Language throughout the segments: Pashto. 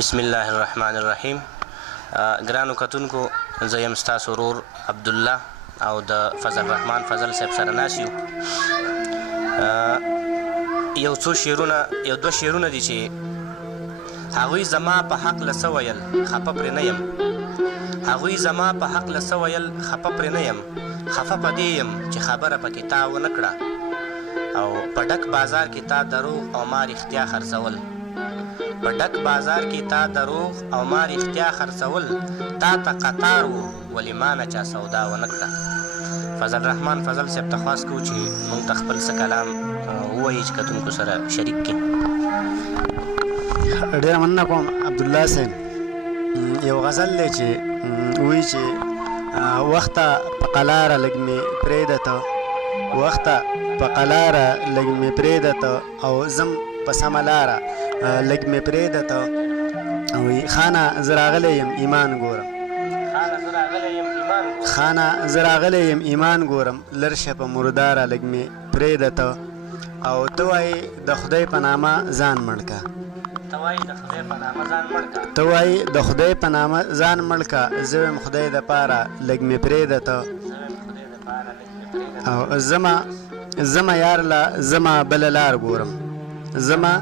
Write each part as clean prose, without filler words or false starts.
بسم الله الرحمن الرحیم. ګرانو کتونکو، زه یم ستاسو ورور عبدالله او د فضل الرحمن فضل صاحب سره ناست یو. یو دوه شعرونه دي چې هغوی زما په حق له څه ویل خفه پرې نه یم. هغوی زما په حق له څه ویل خفه پرې نه یم. خفه په دې یم چې خبره پکې تا ونه کړه او په ډک بازار کې تا دروغ او ما رښتیا خرڅول. په ډک بازار کې تا دروغ او ما رښتیا خرڅول. تا ته قطار و ولې ما نه چا سودا ونه کړه. فضل الرحمن فضل صاحب ته خواست کوو چې موږ ته خپل څه کلام ووایي چې کتونکو سره شریک کړي. ډېره مننه کوم عبدالله صاحب. یو غزل دی چې وایي چې وخته په قلاره لږ مې پرېږده ته، وخته په قلاره لږ مې پرېږده ته او زم په سمه لاره لږ مې پرېږده ته. وایي خانه زه راغلی یم ایمان ګورم، خانه زه راغلی یم ایمان ګورم. لر شه په مرداره لږ مې پرېږده ته او ته وایې د خدای په نامه ځان مړ که، ته وایې د خدای په نامه ځان مړ که. زه ویم خدای دپاره لږ مې پرېږده ته او زما یار له زما بله لار ګورم، زما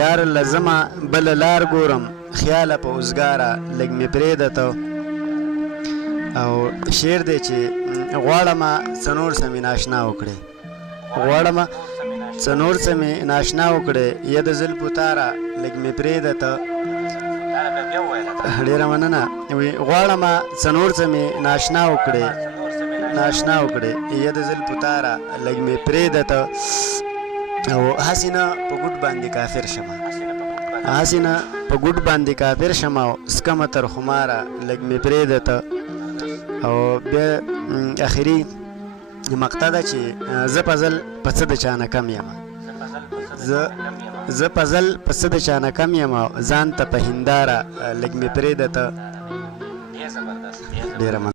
یار له زما بله لار ګورم. خیاله په اوزګاره لږ مې پرېږده ته. او شعر دی چې غواړمه څه نور څه مې ناشنا وکړې، غواړمه څه نور څه مې ناشنا وکړې. یا د زلفو تاره لږ مې پرېږده ته. ډېره مننه. غواړمه څه نور څه مې ناشنا وکړې، ناشنا وکړې. یا د زلفو تاره لږ مې پرېږده ته او هسې نه په ګوټ باندې کافر شمه، هسې نه په ګوټ باندې کافر شمه او سکمه تر خماره لږ مې پرېږده ته. او بیا اخري مقطع ده چې زه پزل په څه د چا نه کم یم، زه پزل په څه د چا نه کم یم او ځان ته په هنداره لږ مې پرېږده ته. ډېره